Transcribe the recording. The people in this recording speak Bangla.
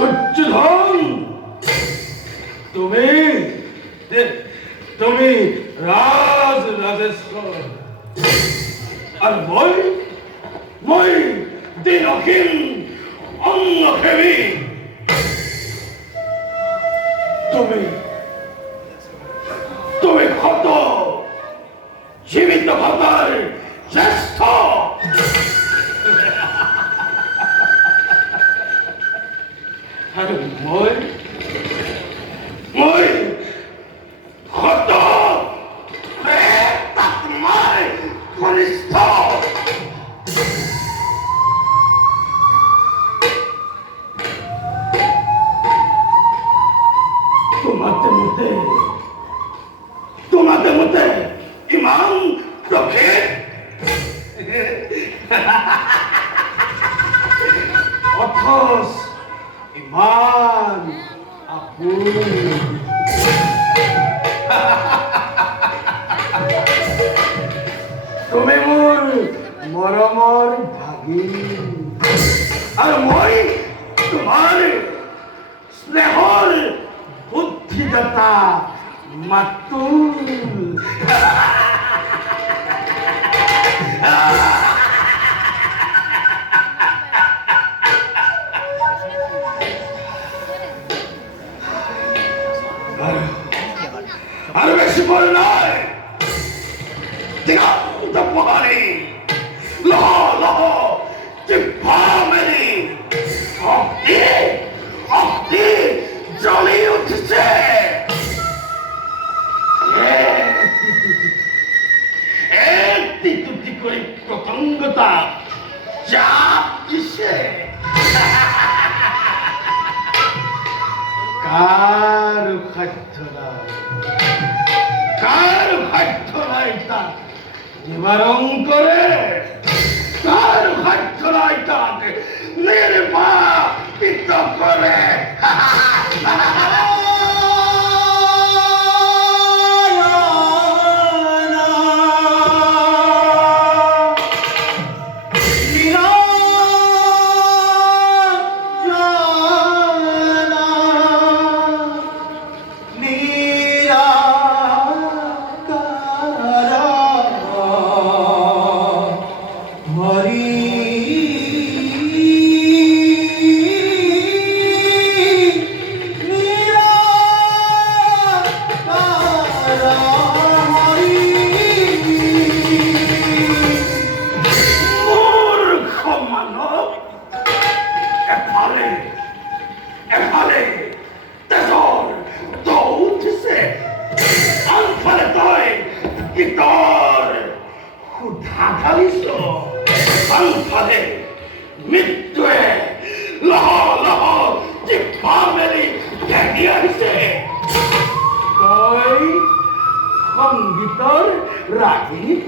দুর্যোধন তুমি তুমি রাজেশ্বর আর মই দিনহীন অঙ্গক্ষেমী তুমি তুমি কত জীবিত ভাতার শ্রেষ্ঠ আর মই কত প্রেতাত্মার কনিষ্ঠ তোমাদের মতে ইমান প্রভেদ অথচ ইমান আপন তুমি মোর মৰমৰ ভাগিন আর মই তোমার স্নেহৰ বুদ্ধিদাতা মাতুল আর বেশি বল নয় দিগন্ত পাহাড়ি লহ লহ জিহ্বা মেলি অগ্নি জ্বলে উঠছে একটি দুটি করে প্রসঙ্গতা চাপ কিসে কার খাদ্য নাই তা নিবারণ করে কার খাদ্য নাই তাকে নির্বাপিত করে মৃত্যুয়ে লহ লহ জিহ্বা মেলি ঢেকি আহিছে তই সংগীতৰ ৰাগিনী